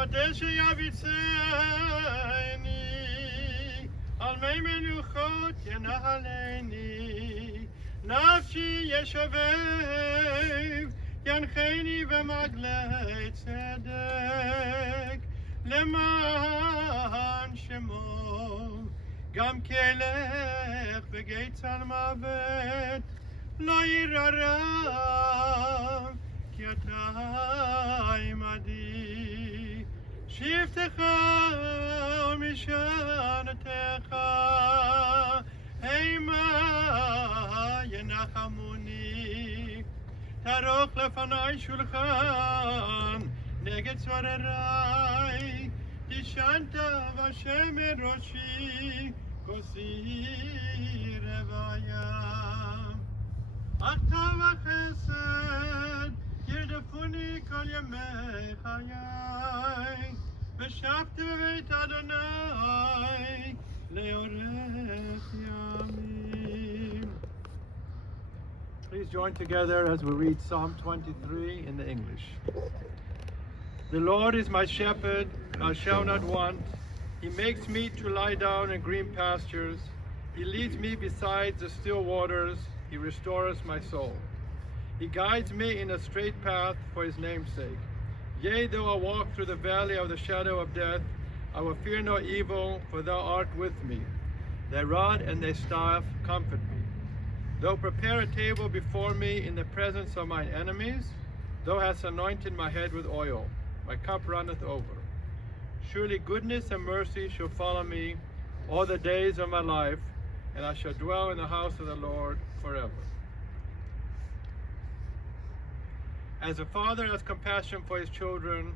Yodesh Yavitzeni, Al Mei Menuchot Yenahaleni, Nafshi Yeshavev, Yancheni V'maglei Tzedek, Leman Shemo, Gam Kelech V'geitz al Mavet, Lo Yirarav, Ki Ata Imadi, Shivtecha U'mishanetecha, Heima Yenachamuni, Taroch lefanai shulchan, neged tzvarerai, Tishanta v'Hashem eroshi, kosi revaya. Achta v'chesed, yirdefuni kol yamei chayai, v'shavti b'beit Adonai, leorech yamim. Please join together as we read Psalm 23 in the English. The Lord is my shepherd, I shall not want. He makes me to lie down in green pastures. He leads me beside the still waters. He restores my soul. He guides me in a straight path for his name's sake. Yea, though I walk through the valley of the shadow of death, I will fear no evil, for thou art with me. Thy rod and thy staff comfort me. Thou prepare a table before me in the presence of mine enemies. Thou hast anointed my head with oil. My cup runneth over. Surely goodness and mercy shall follow me all the days of my life, and I shall dwell in the house of the Lord forever. As a father has compassion for his children,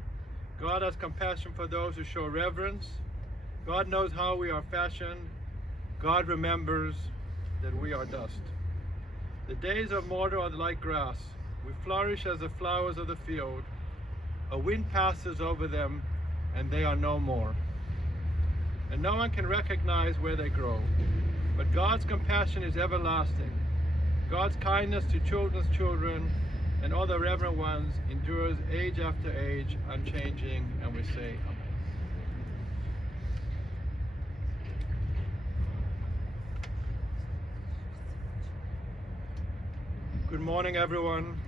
God has compassion for those who show reverence. God knows how we are fashioned. God remembers that we are dust. The days of mortal are like grass. We flourish as the flowers of the field. A wind passes over them, and they are no more. And no one can recognize where they grow. But God's compassion is everlasting. God's kindness to children's children and all the reverent ones endures age after age, unchanging, and we say Amen. Good morning, everyone.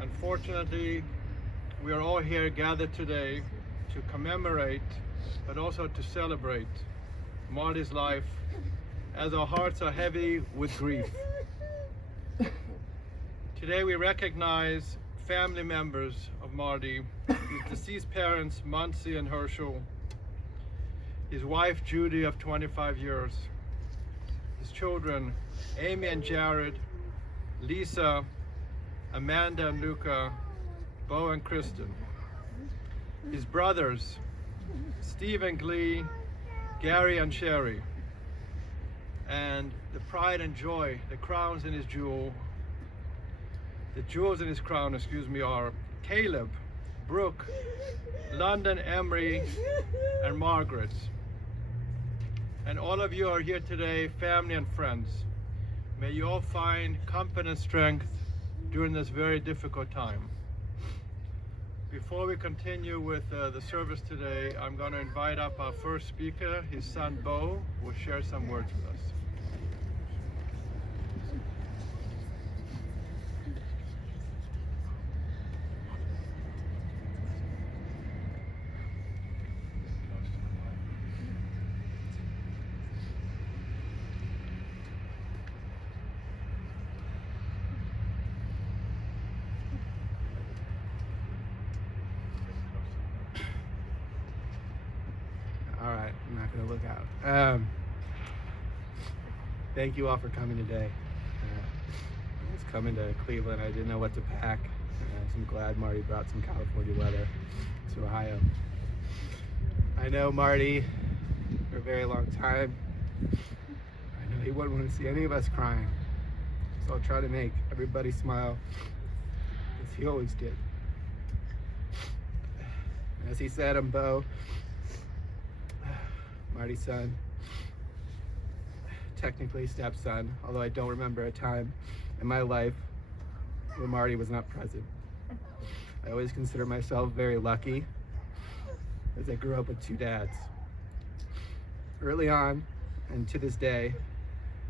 Unfortunately, we are all here gathered today to commemorate, but also to celebrate Marty's life, as our hearts are heavy with grief. Today we recognize family members of Marty, his deceased parents, Muncie and Herschel, his wife, Judy, of 25 years, his children, Amy and Jared, Lisa, Amanda and Luca, Bo and Kristen, his brothers, Steve and Glee, Gary and Sherry, and the pride and joy, the crowns in his jewel, the jewels in his crown, are Caleb, Brooke, London, Emery, and Margaret. And all of you are here today, family and friends. May you all find comfort and strength during this very difficult time. Before we continue with the service today, I'm going to invite up our first speaker, his son Bo, who will share some words with us. All right, I'm not going to look out. Thank you all for coming today. I was coming to Cleveland. I didn't know what to pack. So I'm glad Marty brought some California weather to Ohio. I know Marty for a very long time. I know he wouldn't want to see any of us crying. So I'll try to make everybody smile, as he always did. As he said, I'm Bo, Marty's son, technically stepson, although I don't remember a time in my life when Marty was not present. I always consider myself very lucky as I grew up with two dads. Early on, and to this day,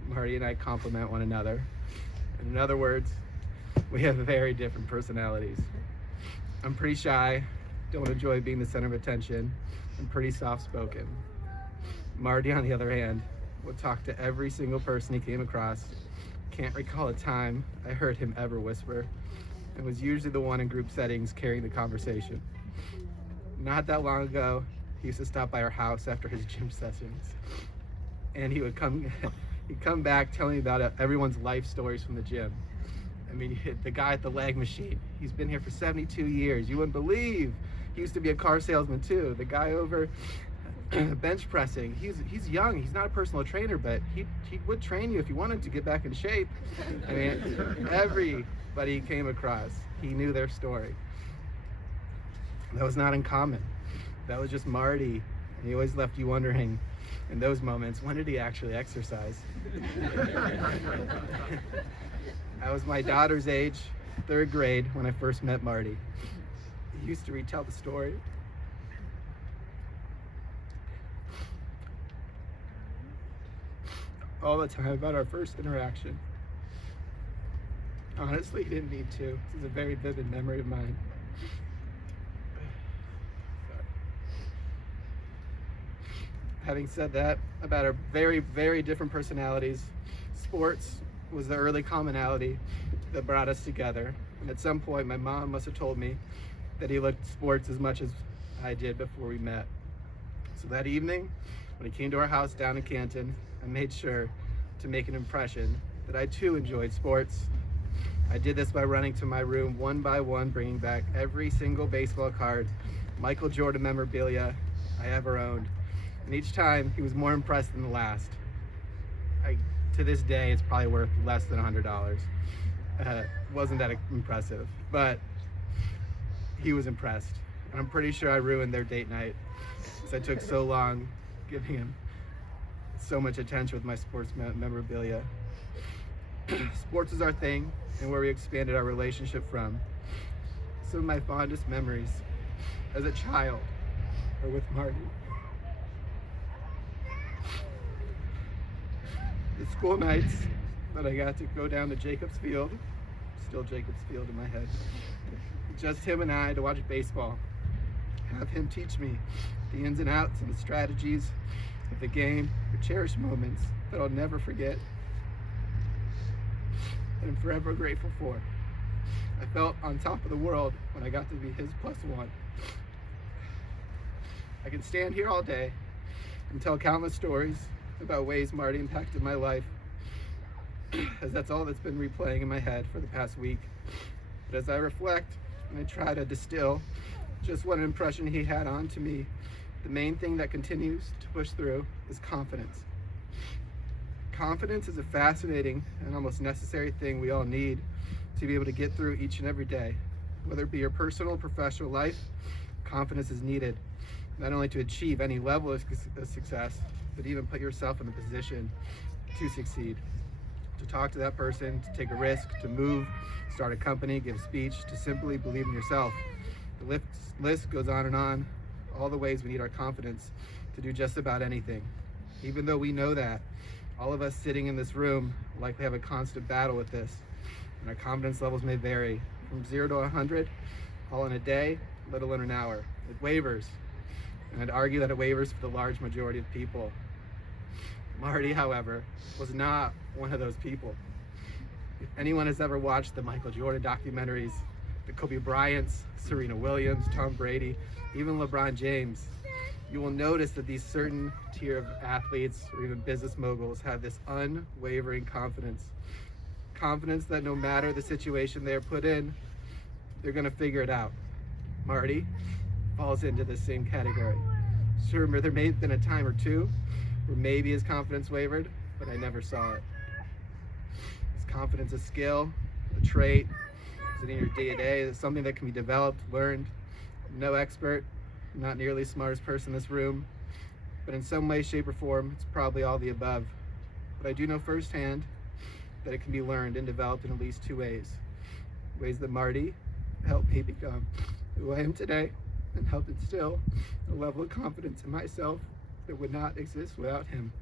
Marty and I complement one another. And in other words, we have very different personalities. I'm pretty shy, don't enjoy being the center of attention, and pretty soft-spoken. Marty, on the other hand, would talk to every single person he came across. Can't recall a time I heard him ever whisper, and was usually the one in group settings carrying the conversation. Not that long ago, he used to stop by our house after his gym sessions, and he'd come back telling me about everyone's life stories from the gym. I mean, the guy at the leg machine, he's been here for 72 years. You wouldn't believe. He used to be a car salesman too. The guy over bench pressing, he's young. He's not a personal trainer, but he would train you if you wanted to get back in shape. I mean, everybody he came across, he knew their story. That was not uncommon. That was just Marty. And he always left you wondering, in those moments, when did he actually exercise? I was my daughter's age, 3rd grade, when I first met Marty. He used to retell the story. All the time about our first interaction. Honestly, he didn't need to. This is a very vivid memory of mine. Having said that, about our very, very different personalities, sports was the early commonality that brought us together. And at some point, my mom must have told me that he liked sports as much as I did before we met. So that evening, when he came to our house down in Canton, I made sure to make an impression that I too enjoyed sports. I did this by running to my room one by one, bringing back every single baseball card, Michael Jordan memorabilia I ever owned. And each time, he was more impressed than the last. To this day, it's probably worth less than $100. Wasn't that impressive, but he was impressed. And I'm pretty sure I ruined their date night because I took so long giving him so much attention with my sports memorabilia. Sports is our thing, and where we expanded our relationship from. Some of my fondest memories as a child are with Marty. The school nights that I got to go down to Jacobs Field, still Jacobs Field in my head, just him and I to watch baseball. Have him teach me the ins and outs and the strategies of the game, the cherished moments that I'll never forget and I'm forever grateful for. I felt on top of the world when I got to be his +1. I can stand here all day and tell countless stories about ways Marty impacted my life, as that's all that's been replaying in my head for the past week. But as I reflect and I try to distill just what an impression he had on to me, the main thing that continues to push through is confidence. Confidence is a fascinating and almost necessary thing we all need to be able to get through each and every day. Whether it be your personal or professional life, confidence is needed, not only to achieve any level of success, but even put yourself in a position to succeed. To talk to that person, to take a risk, to move, start a company, give a speech, to simply believe in yourself. The list goes on and on, all the ways we need our confidence to do just about anything. Even though we know that, all of us sitting in this room likely have a constant battle with this, and our confidence levels may vary from 0 to 100, all in a day, let alone an hour. It wavers, and I'd argue that it wavers for the large majority of people. Marty, however, was not one of those people. If anyone has ever watched the Michael Jordan documentaries, the Kobe Bryants, Serena Williams, Tom Brady, even LeBron James, you will notice that these certain tier of athletes or even business moguls have this unwavering confidence. Confidence that no matter the situation they're put in, they're gonna figure it out. Marty falls into the same category. Sure, there may have been a time or two where maybe his confidence wavered, but I never saw it. Is confidence a skill, a trait? Is it in your day-to-day? Is it something that can be developed, learned? I'm no expert, I'm not nearly the smartest person in this room, but in some way, shape, or form, it's probably all the above. But I do know firsthand that it can be learned and developed in at least 2 ways. Ways that Marty helped me become who I am today, and helped instill a level of confidence in myself that would not exist without him.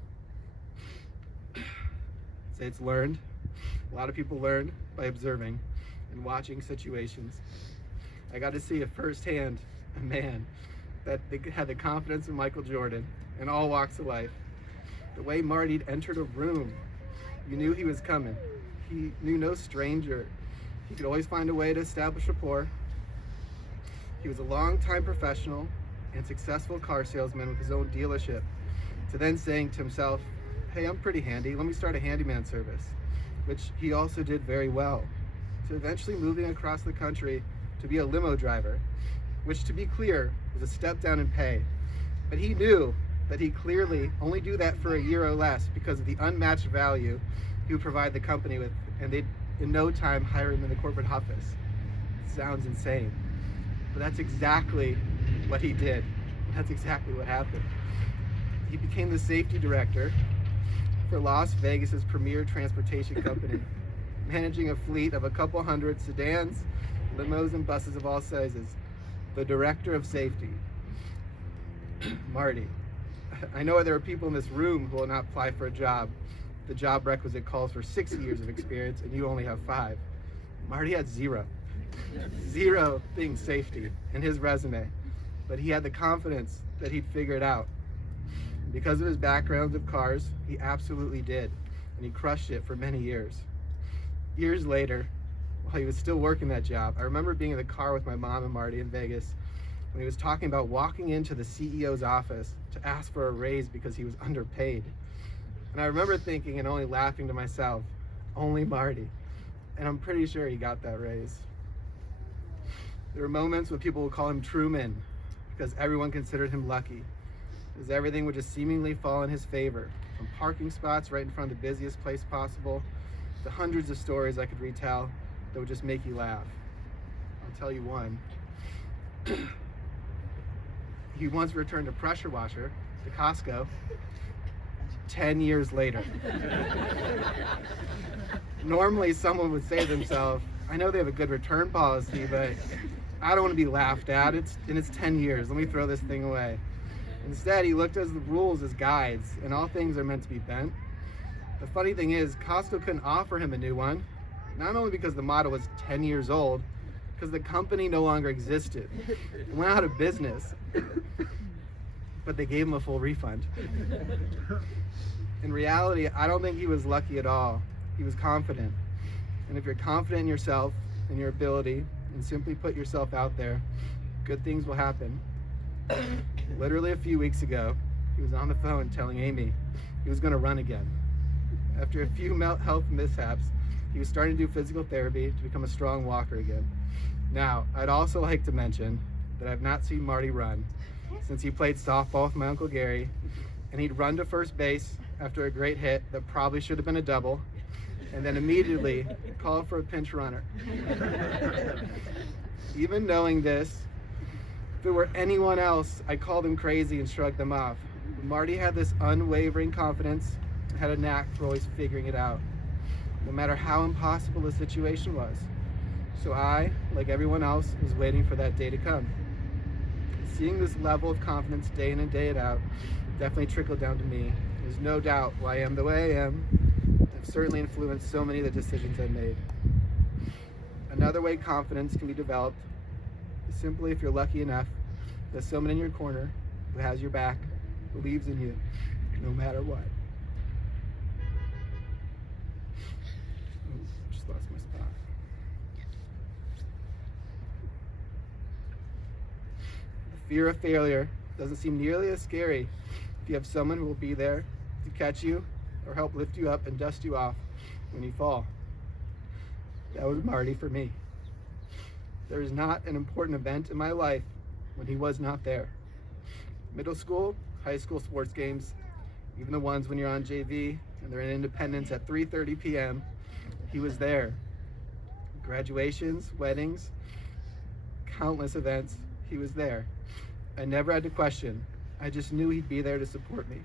Say it's learned. A lot of people learn by observing and watching situations. I got to see it firsthand, a man that had the confidence of Michael Jordan in all walks of life. The way Marty entered a room, you knew he was coming. He knew no stranger. He could always find a way to establish rapport. He was a long-time professional and successful car salesman with his own dealership, to then saying to himself, hey, I'm pretty handy, let me start a handyman service, which he also did very well, to eventually moving across the country to be a limo driver, which, to be clear, was a step down in pay. But he knew that he clearly only do that for a year or less because of the unmatched value he would provide the company with, and they'd in no time hire him in the corporate office. Sounds insane, but that's exactly what he did. That's exactly what happened. He became the safety director for Las Vegas's premier transportation company, managing a fleet of a couple hundred sedans, limos, and buses of all sizes. The director of safety. Marty, I know there are people in this room who will not apply for a job. The job requisite calls for 6 years of experience and you only have 5. Marty had 0 being safety in his resume, but he had the confidence that he'd figure it out. Because of his background of cars, he absolutely did, and he crushed it for many years. Years later, while he was still working that job, I remember being in the car with my mom and Marty in Vegas when he was talking about walking into the CEO's office to ask for a raise because he was underpaid. And I remember thinking and only laughing to myself, only Marty. And I'm pretty sure he got that raise. There were moments when people would call him Truman because everyone considered him lucky, because everything would just seemingly fall in his favor, from parking spots right in front of the busiest place possible to hundreds of stories I could retell that would just make you laugh. I'll tell you one. He once returned a pressure washer to Costco 10 years later. Normally someone would say to themselves, I know they have a good return policy, but I don't want to be laughed at. It's 10 years. Let me throw this thing away. Instead, he looked at the rules as guides, and all things are meant to be bent. The funny thing is, Costco couldn't offer him a new one, not only because the model was 10 years old, because the company no longer existed. It went out of business, but they gave him a full refund. In reality, I don't think he was lucky at all. He was confident. And if you're confident in yourself and your ability, and simply put yourself out there, good things will happen. Literally a few weeks ago, he was on the phone telling Amy he was going to run again. After a few health mishaps, he was starting to do physical therapy to become a strong walker again. Now, I'd also like to mention that I've not seen Marty run since he played softball with my Uncle Gary, and he'd run to first base after a great hit that probably should have been a double, and then immediately call for a pinch runner. Even knowing this, if it were anyone else, I'd call them crazy and shrug them off. But Marty had this unwavering confidence and had a knack for always figuring it out, no matter how impossible the situation was. So I, like everyone else, was waiting for that day to come. Seeing this level of confidence day in and day out definitely trickled down to me. There's no doubt why I am the way I am. I've certainly influenced so many of the decisions I've made. Another way confidence can be developed is simply if you're lucky enough, there's someone in your corner who has your back, believes in you, no matter what. Ooh, just lost my spot. The fear of failure doesn't seem nearly as scary if you have someone who will be there to catch you or help lift you up and dust you off when you fall. That was Marty for me. There is not an important event in my life when he was not there. Middle school, high school sports games, even the ones when you're on JV and they're in Independence at 3:30 p.m., he was there. Graduations, weddings, countless events, he was there. I never had to question. I just knew he'd be there to support me.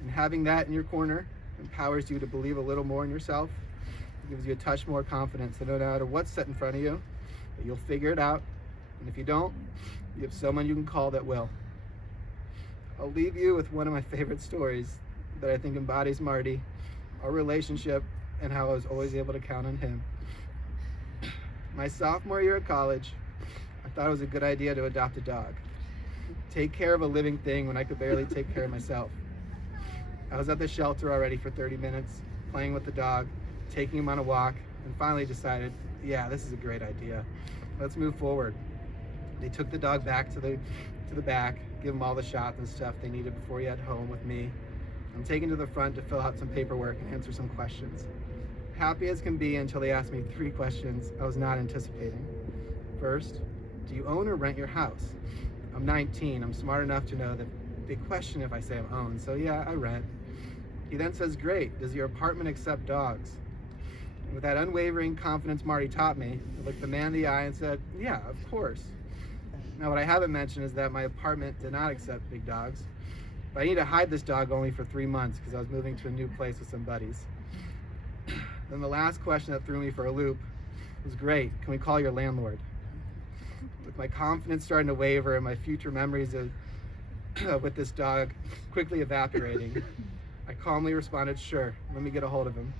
And having that in your corner empowers you to believe a little more in yourself. It gives you a touch more confidence that no matter what's set in front of you, that you'll figure it out. And if you don't, You have someone you can call that will. I'll leave you with one of my favorite stories that I think embodies Marty, our relationship, and how I was always able to count on him. My sophomore year at college, I thought it was a good idea to adopt a dog. Take care of a living thing when I could barely take care of myself. I was at the shelter already for 30 minutes, playing with the dog, taking him on a walk, and finally decided, yeah, this is a great idea. Let's move forward. They took the dog back to the back, give him all the shots and stuff they needed before he had home with me. I'm taken to the front to fill out some paperwork and answer some questions. Happy as can be until they asked me 3 questions I was not anticipating. First, do you own or rent your house? I'm 19, I'm smart enough to know that they question if I say I own, so yeah, I rent. He then says, great, does your apartment accept dogs? And with that unwavering confidence Marty taught me, I looked the man in the eye and said, yeah, of course. Now what I haven't mentioned is that my apartment did not accept big dogs, but I need to hide this dog only for 3 months because I was moving to a new place with some buddies. Then the last question that threw me for a loop was, great, can we call your landlord? With my confidence starting to waver and my future memories of with this dog quickly evaporating, I calmly responded, sure, let me get a hold of him.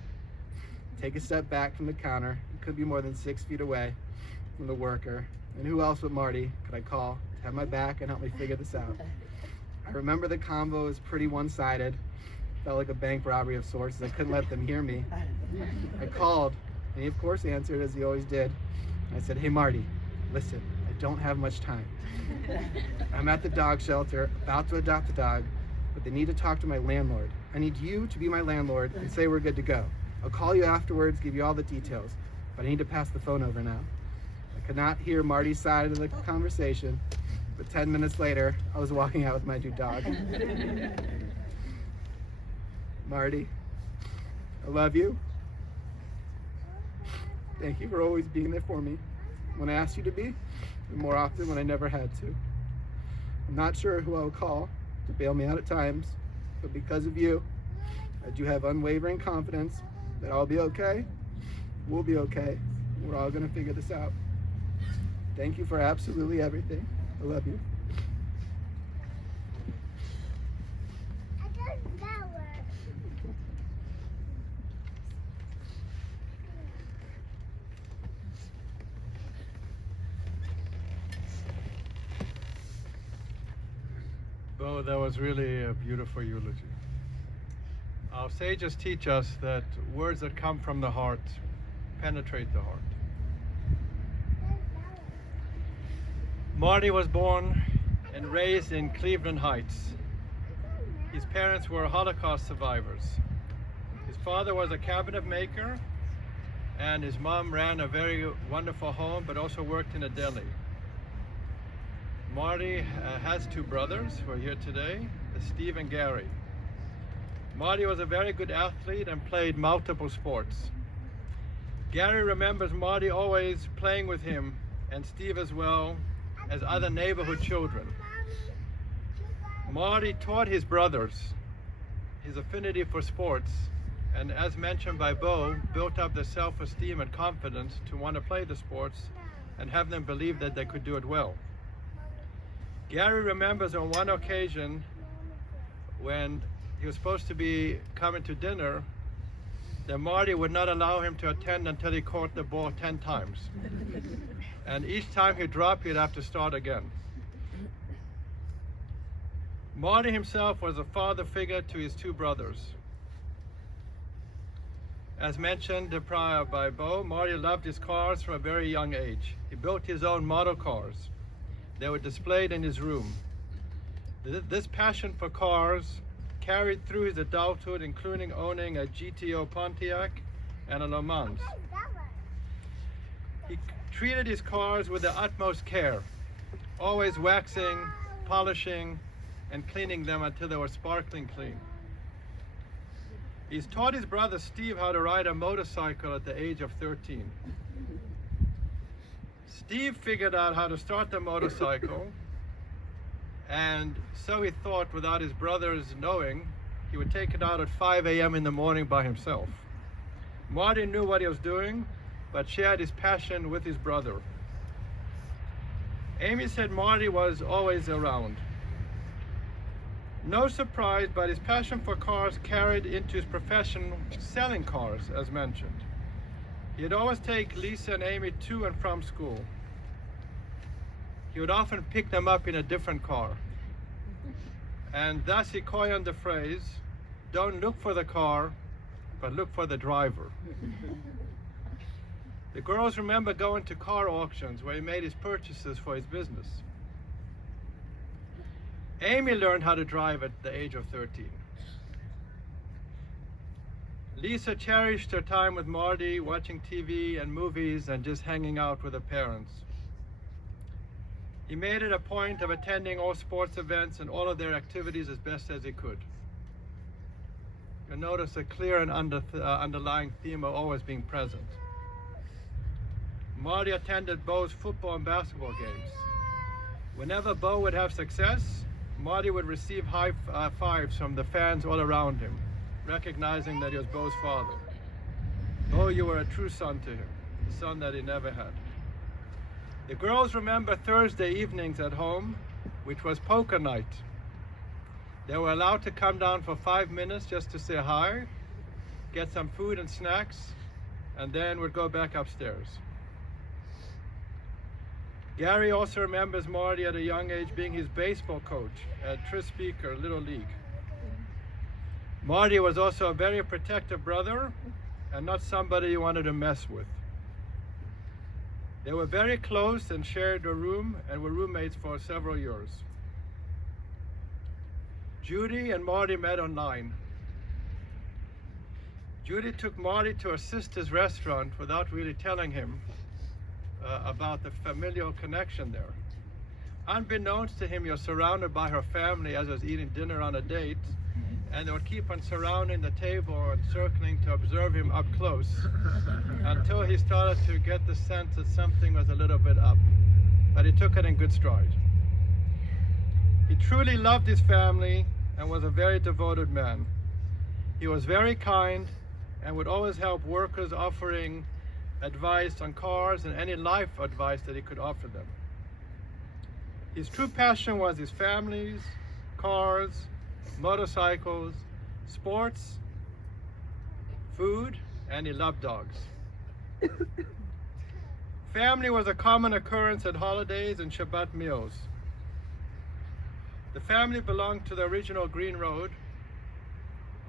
Take a step back from the counter. It could be more than 6 feet away from the worker. And who else but Marty could I call to have my back and help me figure this out? I remember the combo was pretty one-sided. Felt like a bank robbery of sorts, as I couldn't let them hear me. I called, and he of course answered as he always did. I said, hey Marty, listen, I don't have much time. I'm at the dog shelter, about to adopt a dog, but they need to talk to my landlord. I need you to be my landlord and say we're good to go. I'll call you afterwards, give you all the details, but I need to pass the phone over now. I could not hear Marty's side of the conversation, but 10 minutes later, I was walking out with my new dog. Marty, I love you. Thank you for always being there for me when I asked you to be, and more often when I never had to. I'm not sure who I'll call to bail me out at times, but because of you, I do have unwavering confidence that I'll be okay, we'll be okay, we're all gonna figure this out. Thank you for absolutely everything. I love you. Bo, that was really a beautiful eulogy. Our sages teach us that words that come from the heart penetrate the heart. Marty was born and raised in Cleveland Heights. His parents were Holocaust survivors. His father was a cabinet maker, and his mom ran a very wonderful home, but also worked in a deli. Marty has 2 brothers who are here today, Steve and Gary. Marty was a very good athlete and played multiple sports. Gary remembers Marty always playing with him, and Steve as well, as other neighborhood children. Marty taught his brothers his affinity for sports, and as mentioned by Bo, built up their self-esteem and confidence to want to play the sports and have them believe that they could do it well. Gary remembers on one occasion when he was supposed to be coming to dinner, that Marty would not allow him to attend until he caught the ball 10 times. And each time he dropped, he'd have to start again. Marty himself was a father figure to his 2 brothers. As mentioned prior by Bo, Marty loved his cars from a very young age. He built his own model cars. They were displayed in his room. This passion for cars carried through his adulthood, including owning a GTO Pontiac and a Le Mans. He treated his cars with the utmost care, always waxing, polishing, and cleaning them until they were sparkling clean. He's taught his brother Steve how to ride a motorcycle at the age of 13. Steve figured out how to start the motorcycle, and so he thought, without his brothers knowing, he would take it out at 5 a.m. in the morning by himself. Marty knew what he was doing, but shared his passion with his brother. Amy said Marty was always around. No surprise, but his passion for cars carried into his profession selling cars, as mentioned. He'd always take Lisa and Amy to and from school. He would often pick them up in a different car. And thus he coined the phrase, "Don't look for the car, but look for the driver." The girls remember going to car auctions where he made his purchases for his business. Amy learned how to drive at the age of 13. Lisa cherished her time with Marty, watching TV and movies and just hanging out with her parents. He made it a point of attending all sports events and all of their activities as best as he could. You'll notice a clear and underlying theme of always being present. Marty attended Bo's football and basketball games. Whenever Bo would have success, Marty would receive high fives from the fans all around him, recognizing that he was Bo's father. Bo, you were a true son to him, the son that he never had. The girls remember Thursday evenings at home, which was poker night. They were allowed to come down for 5 minutes just to say hi, get some food and snacks, and then would go back upstairs. Gary also remembers Marty at a young age being his baseball coach at Trispeaker Little League. Marty was also a very protective brother and not somebody you wanted to mess with. They were very close and shared a room and were roommates for several years. Judy and Marty met online. Judy took Marty to her sister's restaurant without really telling him about the familial connection there. Unbeknownst to him, you're surrounded by her family as I was eating dinner on a date, and they would keep on surrounding the table and circling to observe him up close until he started to get the sense that something was a little bit up, but he took it in good stride. He truly loved his family and was a very devoted man. He was very kind and would always help workers, offering advice on cars and any life advice that he could offer them. His true passion was his families, cars, motorcycles, sports, food, and he loved dogs. Family was a common occurrence at holidays and Shabbat meals. The family belonged to the original Green Road,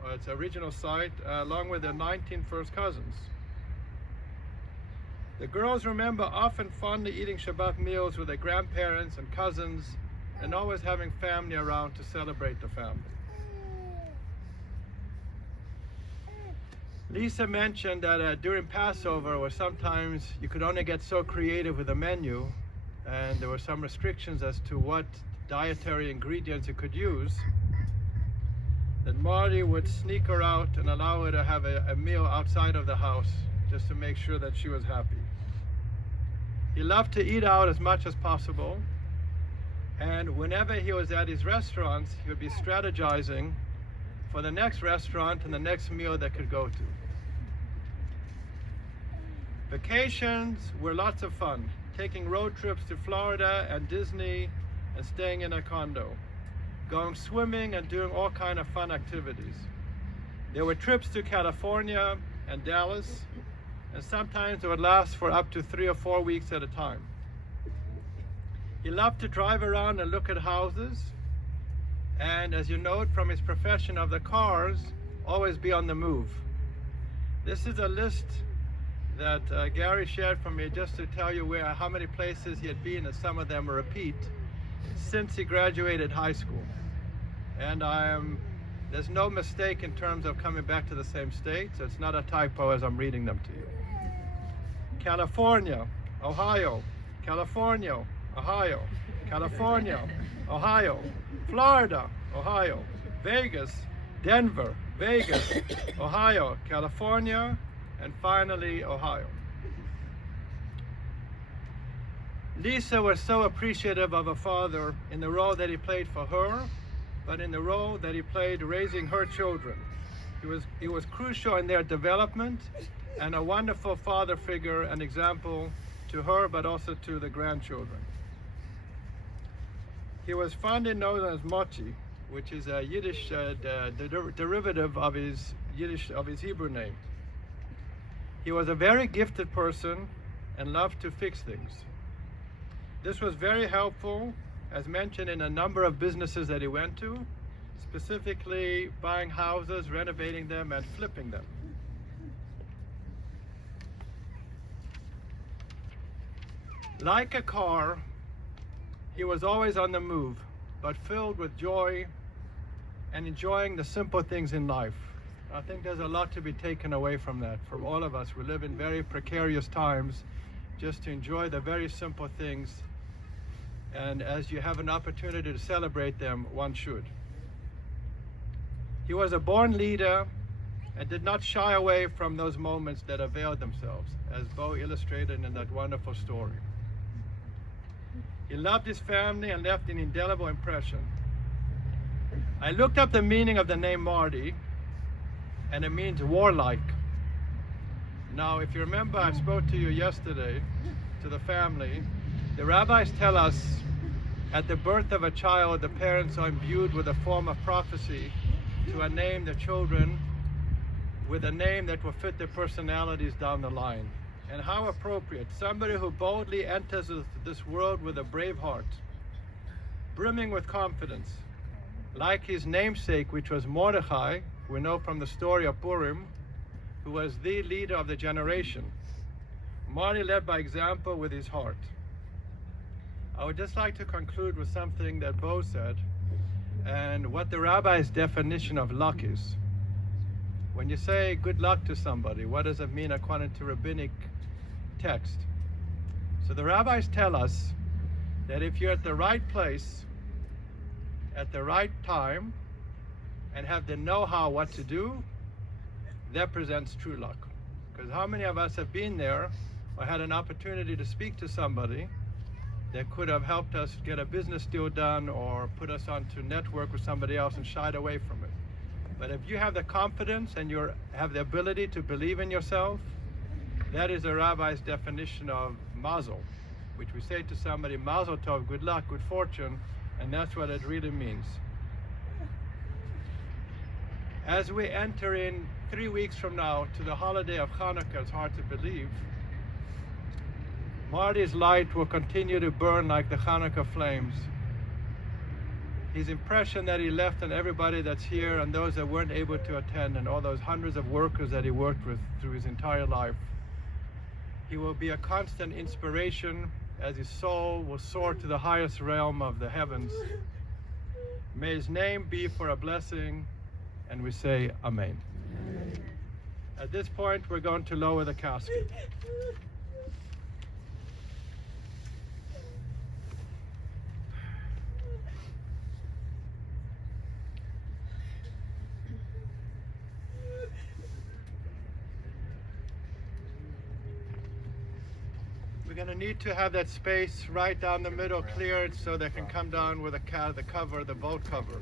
or its original site, along with their 19 first cousins. The girls remember often fondly eating Shabbat meals with their grandparents and cousins, and always having family around to celebrate the family. Lisa mentioned that during Passover, where sometimes you could only get so creative with the menu, and there were some restrictions as to what dietary ingredients you could use, that Marty would sneak her out and allow her to have a meal outside of the house just to make sure that she was happy. He loved to eat out as much as possible, and whenever he was at his restaurants, he would be strategizing for the next restaurant and the next meal they could go to. Vacations were lots of fun, taking road trips to Florida and Disney and staying in a condo, going swimming and doing all kinds of fun activities. There were trips to California and Dallas, and sometimes it would last for up to 3 or 4 weeks at a time. He loved to drive around and look at houses, and as you note from his profession of the cars, always be on the move. This is a list that Gary shared from me just to tell you how many places he had been, and some of them are repeat, since he graduated high school. And there's no mistake in terms of coming back to the same state, so it's not a typo as I'm reading them to you. California, Ohio, California, Ohio, California, Ohio, Florida, Ohio, Vegas, Denver, Vegas, Ohio, California, and finally Ohio. Lisa was so appreciative of her father in the role that he played for her, but in the role that he played raising her children. He was crucial in their development and a wonderful father figure and example to her, but also to the grandchildren. He was fondly known as Mochi, which is a Yiddish derivative of his Hebrew name. He was a very gifted person and loved to fix things. This was very helpful, as mentioned, in a number of businesses that he went to, specifically buying houses, renovating them, and flipping them. Like a car, he was always on the move, but filled with joy and enjoying the simple things in life. I think there's a lot to be taken away from that, from all of us. We live in very precarious times, just to enjoy the very simple things. And as you have an opportunity to celebrate them, one should. He was a born leader and did not shy away from those moments that availed themselves, as Bo illustrated in that wonderful story. He loved his family and left an indelible impression. I looked up the meaning of the name Marty, and it means warlike. Now, if you remember, I spoke to you yesterday, to the family. The rabbis tell us at the birth of a child, the parents are imbued with a form of prophecy to name their children with a name that will fit their personalities down the line. And how appropriate. Somebody who boldly enters this world with a brave heart, brimming with confidence, like his namesake, which was Mordechai, we know from the story of Purim, who was the leader of the generation. Marty led by example with his heart. I would just like to conclude with something that Bo said, and what the rabbi's definition of luck is. When you say good luck to somebody, what does it mean according to rabbinic text? So the rabbis tell us that if you're at the right place, at the right time, and have the know-how what to do, that presents true luck. Because how many of us have been there or had an opportunity to speak to somebody that could have helped us get a business deal done or put us on to network with somebody else and shied away from it? But if you have the confidence and you have the ability to believe in yourself, that is a rabbi's definition of mazel, which we say to somebody, mazel tov, good luck, good fortune, and that's what it really means. As we enter in 3 weeks from now to the holiday of Hanukkah, it's hard to believe, Marty's light will continue to burn like the Hanukkah flames. His impression that he left on everybody that's here and those that weren't able to attend and all those hundreds of workers that he worked with through his entire life. He will be a constant inspiration as his soul will soar to the highest realm of the heavens. May his name be for a blessing, and we say Amen. At this point, we're going to lower the casket. We're going to need to have that space right down the middle cleared so they can come down with the cover, the boat cover.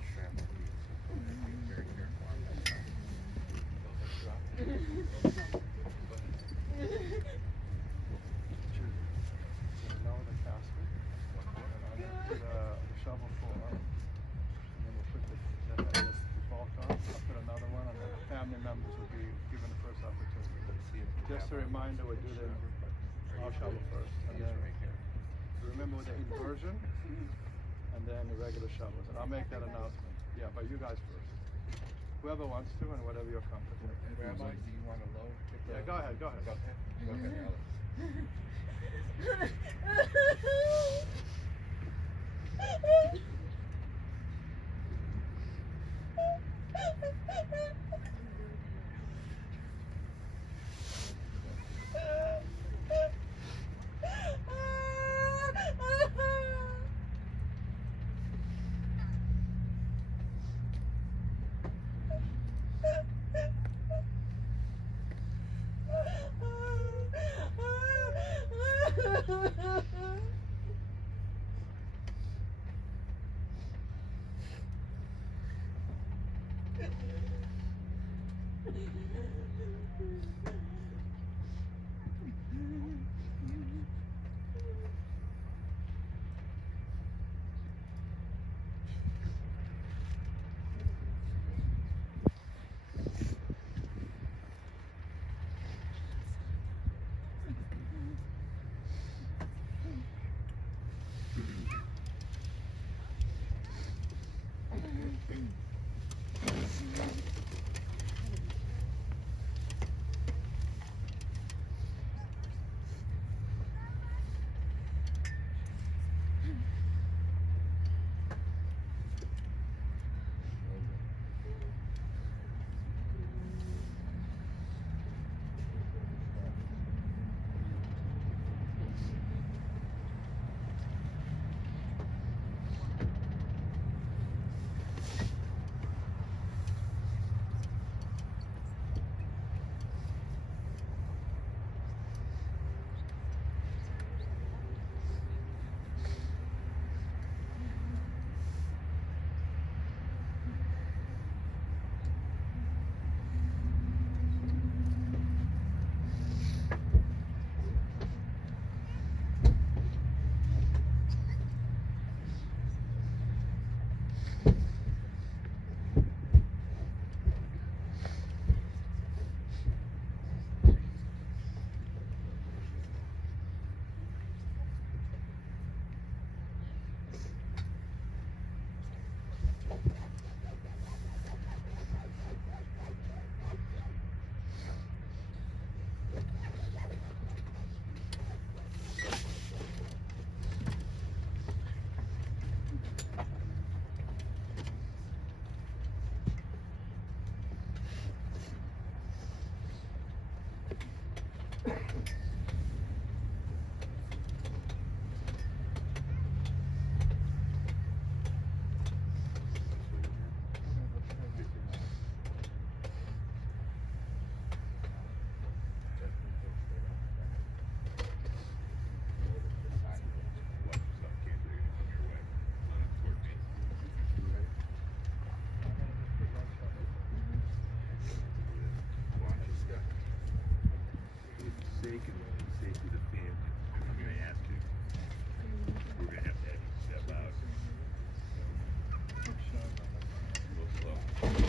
Just a reminder, we'll do the shovel first, and then remember with the inversion, and then the regular shovels. And I'll make that announcement. Yeah, but you guys first. Whoever wants to, and whatever you're comfortable with. Rabbi, do you want to load? Yeah, go ahead, go ahead. Go ahead, Alex.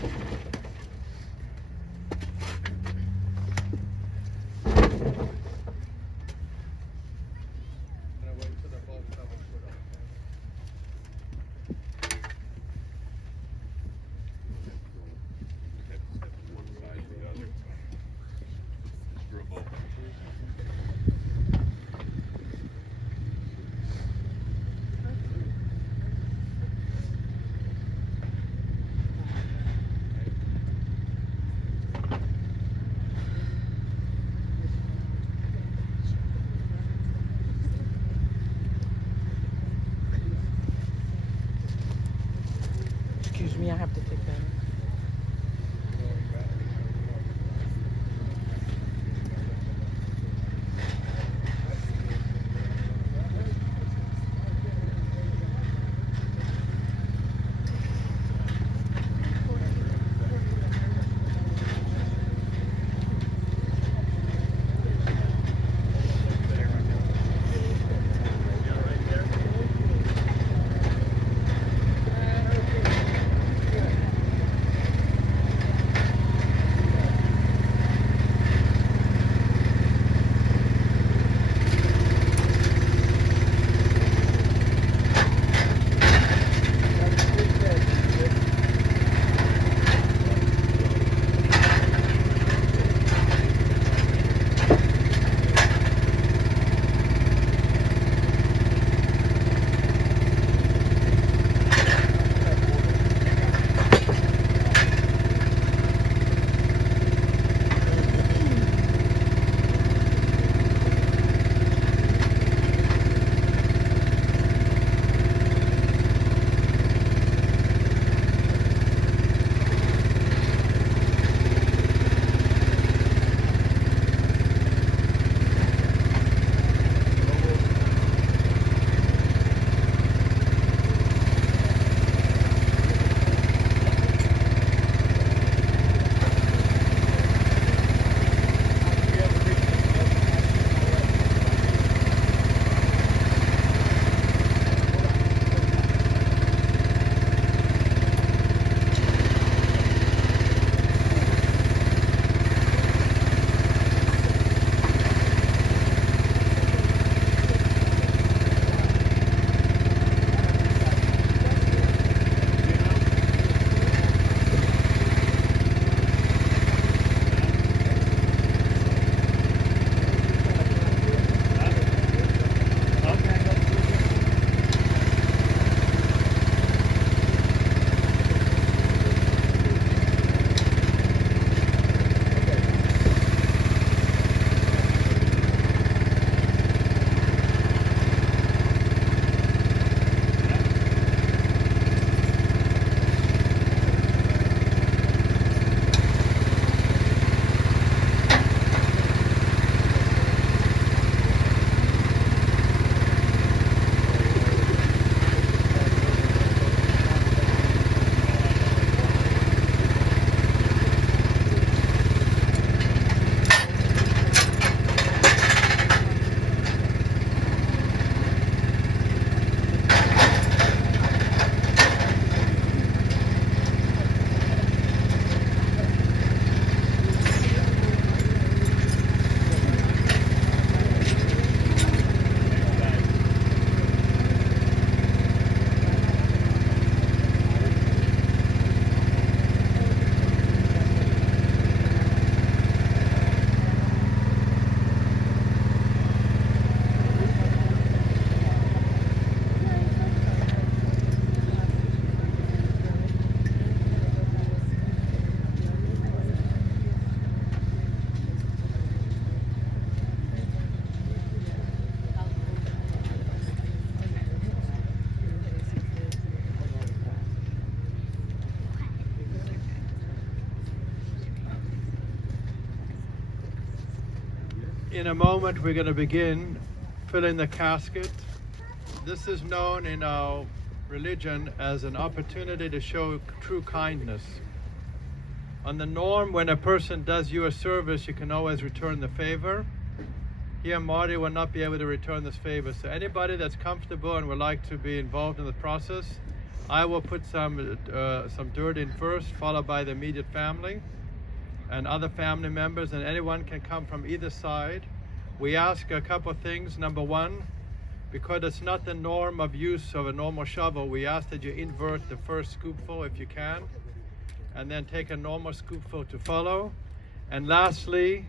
Gonna wait till they're both double put on. One side to the other. Screw them both. Excuse me, I have to take that. In a moment, we're going to begin filling the casket. This is known in our religion as an opportunity to show true kindness. On the norm, when a person does you a service, you can always return the favor. Here, Marty will not be able to return this favor. So anybody that's comfortable and would like to be involved in the process, I will put some dirt in first, followed by the immediate family and other family members, and anyone can come from either side. We ask a couple of things. Number one, because it's not the norm of use of a normal shovel, we ask that you invert the first scoopful if you can, and then take a normal scoopful to follow. And lastly,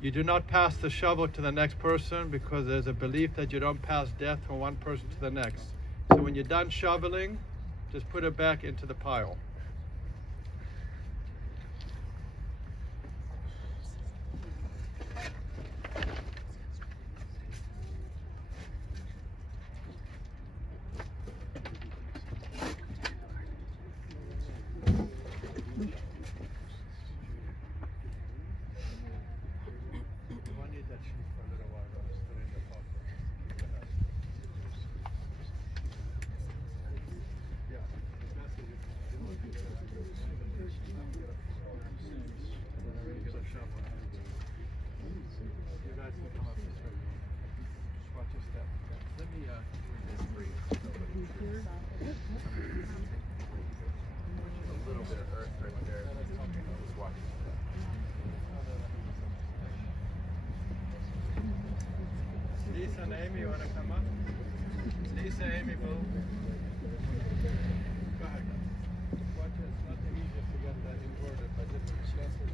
you do not pass the shovel to the next person, because there's a belief that you don't pass death from one person to the next. So when you're done shoveling, just put it back into the pile. Lisa and Amy, you want to come up? Lisa, Amy, move. Go ahead. Watch it. It's not the easiest to get that inverted, but just chance it.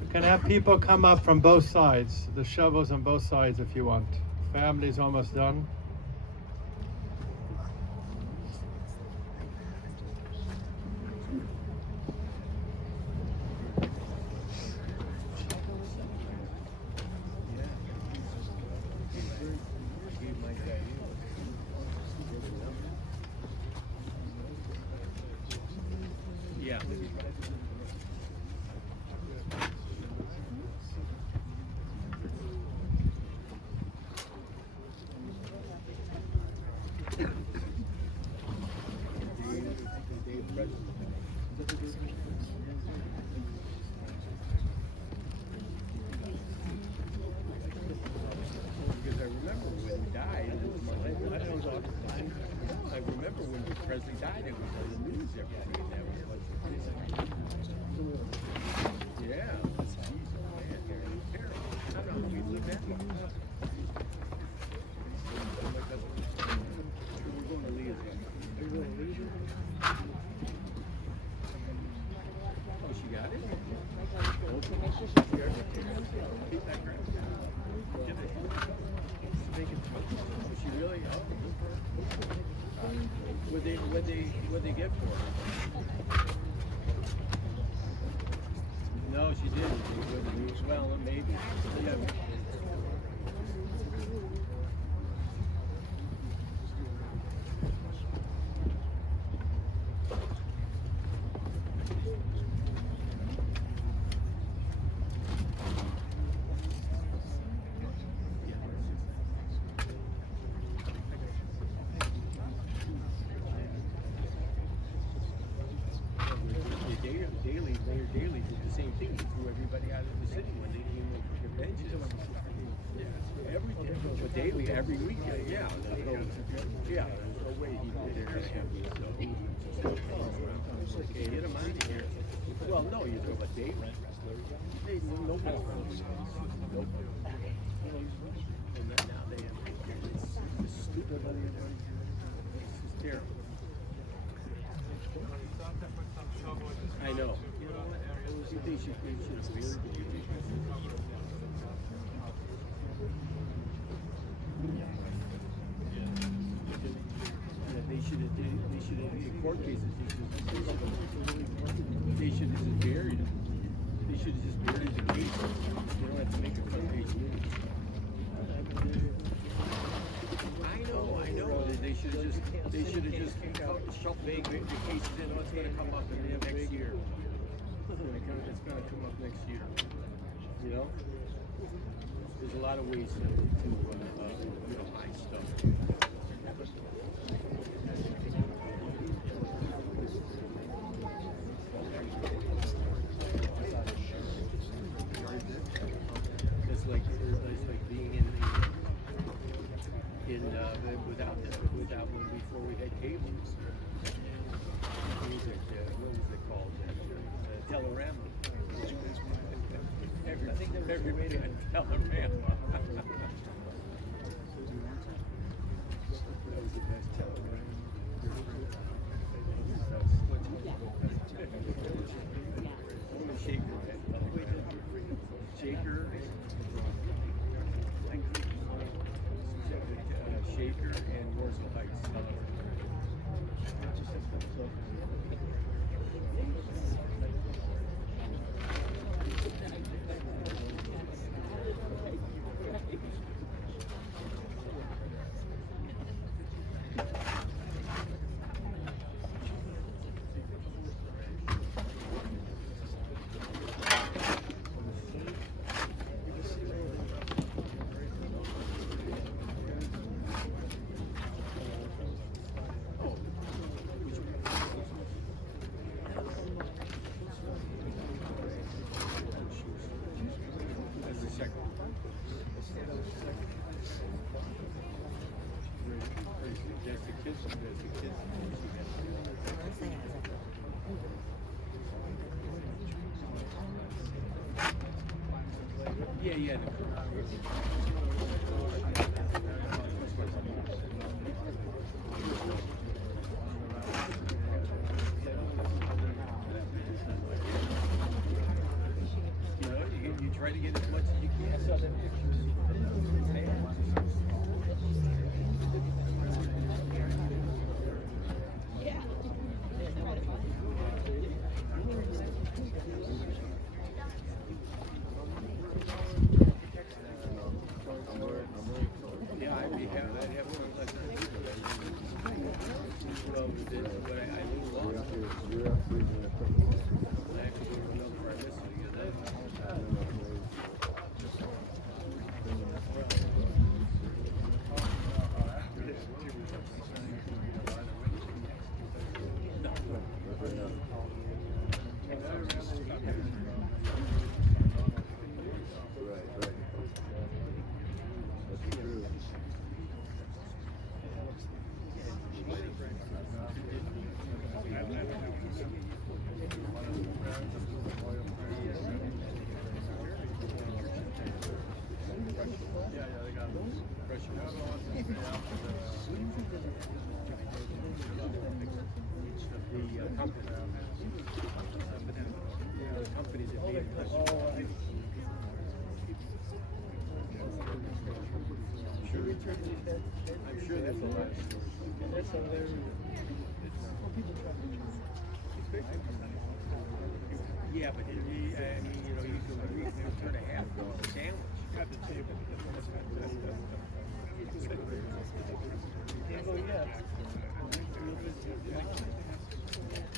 You can have people come up from both sides, the shovels on both sides if you want. Family's almost done. Yeah. Because I remember when he died, I remember when Presley died, it was on the news every day. That was like, yeah, that's man, terrible. I don't know if we live that long. We're going to Leah's. Oh, she got it? Keep that crap. She really? What'd they get for her? No, she didn't. Well, maybe. Yeah. Mayor Daley did the same thing. He threw everybody out of the city when they came in for conventions. Yeah, every Daley, every weekend. Yeah, yeah. way they're going to have this. Okay, get them out of here. Well, no, you're talking about day rent wrestlers. Nobody runs. Nobody. And then now they have it's stupid. This is terrible. I know. They should have buried They should have, in court cases, they should have just buried them. They should have just buried the case. They don't have to make a front page news. I know. They should have just shoved the cases in. Oh, it's going to come up in the next year. It's going to come up next year. You know? There's a lot of ways to hide stuff. It's like being without one before we had cable. What was it called? Telerama. Everybody had Telerama. That was the best Telerama. Shaker and Rosen Heights. Yeah. You try to get as much as you can. I saw that picture. I'm sure there's a lot of stories. That's hilarious. Yeah, but I mean, you can turn a half a sandwich. At the table.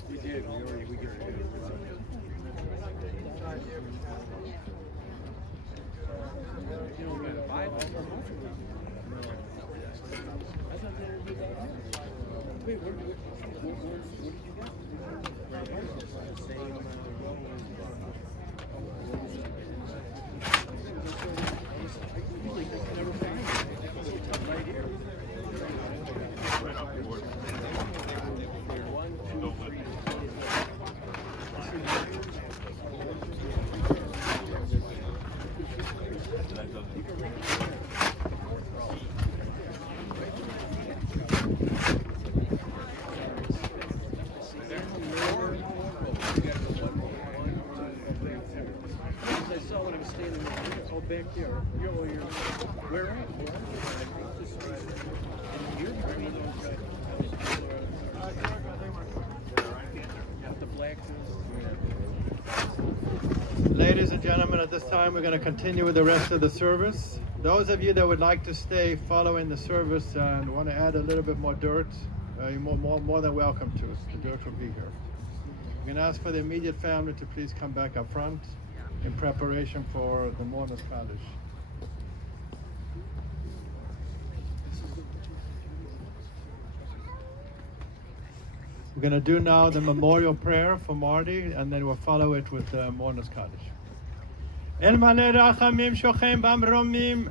We did. We did. You know, we got 5 of them. I thought they would be that. Wait, what did you get? Same. Never found it. Right here. Right off the board. right there. You're where at? You're one of those guys. The black Ladies and gentlemen, at this time we're going to continue with the rest of the service. Those of you that would like to stay following the service and want to add a little bit more dirt, you're more than welcome to. The dirt will be here. We're going to ask for the immediate family to please come back up front in preparation for the mourners' Kaddish. We're going to do now the memorial prayer for Marty, and then we'll follow it with the mourners' Kaddish. El male rachamim shochem b'amromim,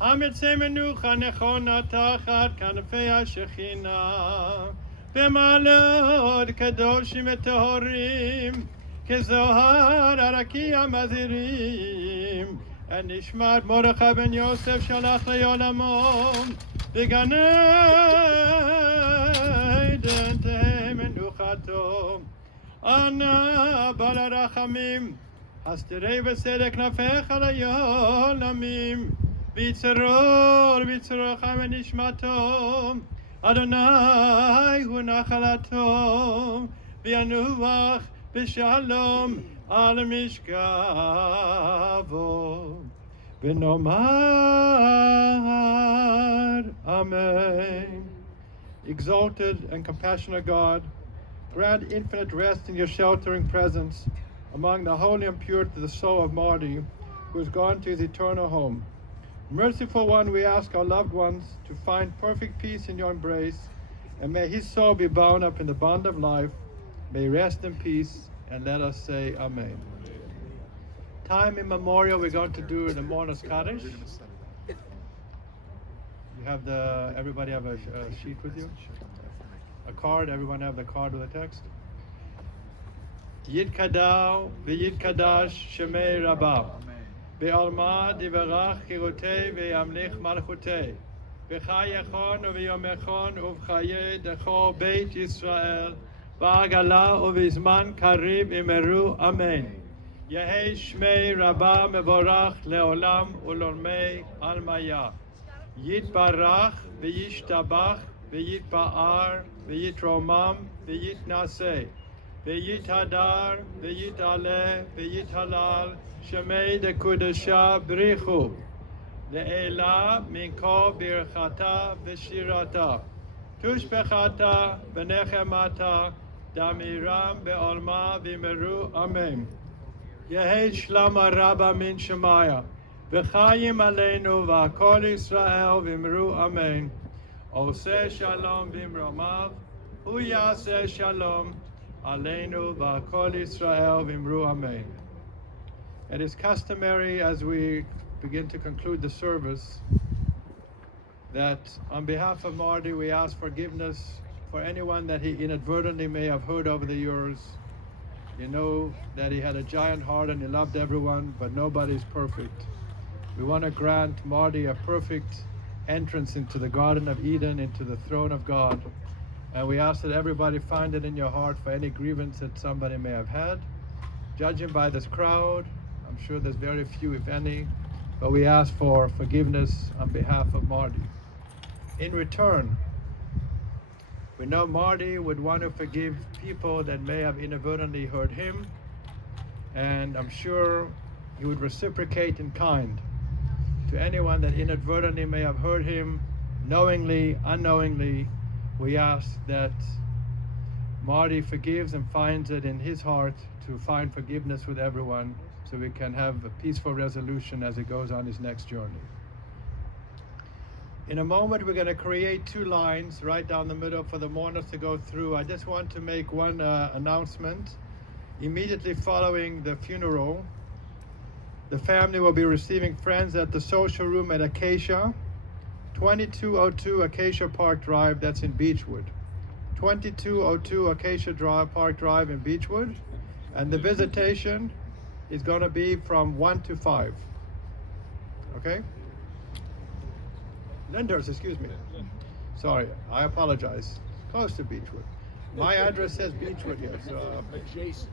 hametzei menucha nechona tachat kanfei hashechina, b'malot kadoshim v'tohorim, kezohar arakia mazirim, and nishmat Mordechai ben Yosef shalach le'olamo, b'ganei eden tehei menuchato, ana bal harachamim, הסתרי וסדק כנפיך לעולמים, בצרור ונשמתו, אדוני הוא נחלתו, וינוח בשלום על משכבו, ונאמר אמן. Exalted and compassionate God, grant infinite rest in your sheltering presence among the holy and pure to the soul of Marty, who has gone to his eternal home. Merciful One, we ask our loved ones to find perfect peace in your embrace, and may his soul be bound up in the bond of life. May he rest in peace, and let us say Amen. Time immemorial, we're going to do the mourners' Kaddish. You have everybody have a sheet with you? A card, everyone have the card with the text? יתקדש ויתקדש שמי רבה, בעלמא דברך חירותי וימליך מלכותי, בחי יכון וביום יכון ובחיי דכל בית ישראל, בעגלה ובזמן קריב אמרו אמן. יהי שמי רבה מבורך לעולם ולעולמי עלמיה. יתברך וישתבח ויתפאר ויתרומם ויתנשא. ויתהדר, ויתעלה, ויתהלל, שמי דקודשה בריחו, לעילה מן כל ברכתה ושירתה, תושבחתה ונחמתה, דמירם בעולמה ואמרו אמן. יהי שלמה רבה מן שמיה, וחיים עלינו והכל ישראל ואמרו אמן. עושה שלום במרומיו, הוא יעשה שלום. Aleinu v'kol Yisrael v'imru Amen. It is customary as we begin to conclude the service that on behalf of Marty we ask forgiveness for anyone that he inadvertently may have hurt over the years. You know that he had a giant heart and he loved everyone, but nobody's perfect. We want to grant Marty a perfect entrance into the Garden of Eden, into the throne of God. And we ask that everybody find it in your heart for any grievance that somebody may have had. Judging by this crowd, I'm sure there's very few, if any, but we ask for forgiveness on behalf of Marty. In return, we know Marty would want to forgive people that may have inadvertently hurt him, and I'm sure he would reciprocate in kind to anyone that inadvertently may have hurt him, knowingly, unknowingly. We ask that Marty forgives and finds it in his heart to find forgiveness with everyone so we can have a peaceful resolution as he goes on his next journey. In a moment, we're going to create two lines right down the middle for the mourners to go through. I just want to make one announcement. Immediately following the funeral, the family will be receiving friends at the social room at Acacia, 2202 Acacia Park Drive, that's in Beechwood. 2202 Acacia Park Drive in Beechwood. And the visitation is going to be from 1 to 5. Okay? Lyndhurst, excuse me. Sorry, I apologize. Close to Beechwood. My address says Beechwood here, so Adjacent.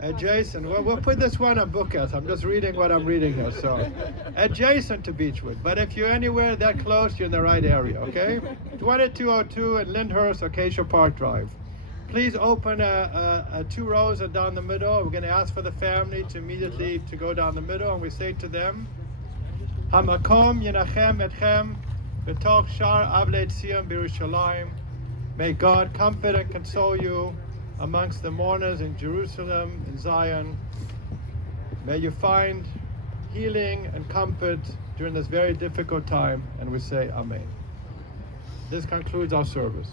adjacent. Well, we'll put this one on Bookatz. I'm just reading what I'm reading here, so adjacent to Beechwood. But if you're anywhere that close, you're in the right area, okay? 2202 in Lyndhurst, Acacia Park Drive. Please open two rows and down the middle. We're going to ask for the family to immediately to go down the middle, and we say to them, Hamakom Yenachem Etchem B'toch Shar Avlei Tzion B'Yerushalayim. May God comfort and console you amongst the mourners in Jerusalem, in Zion. May you find healing and comfort during this very difficult time, and we say Amen. This concludes our service.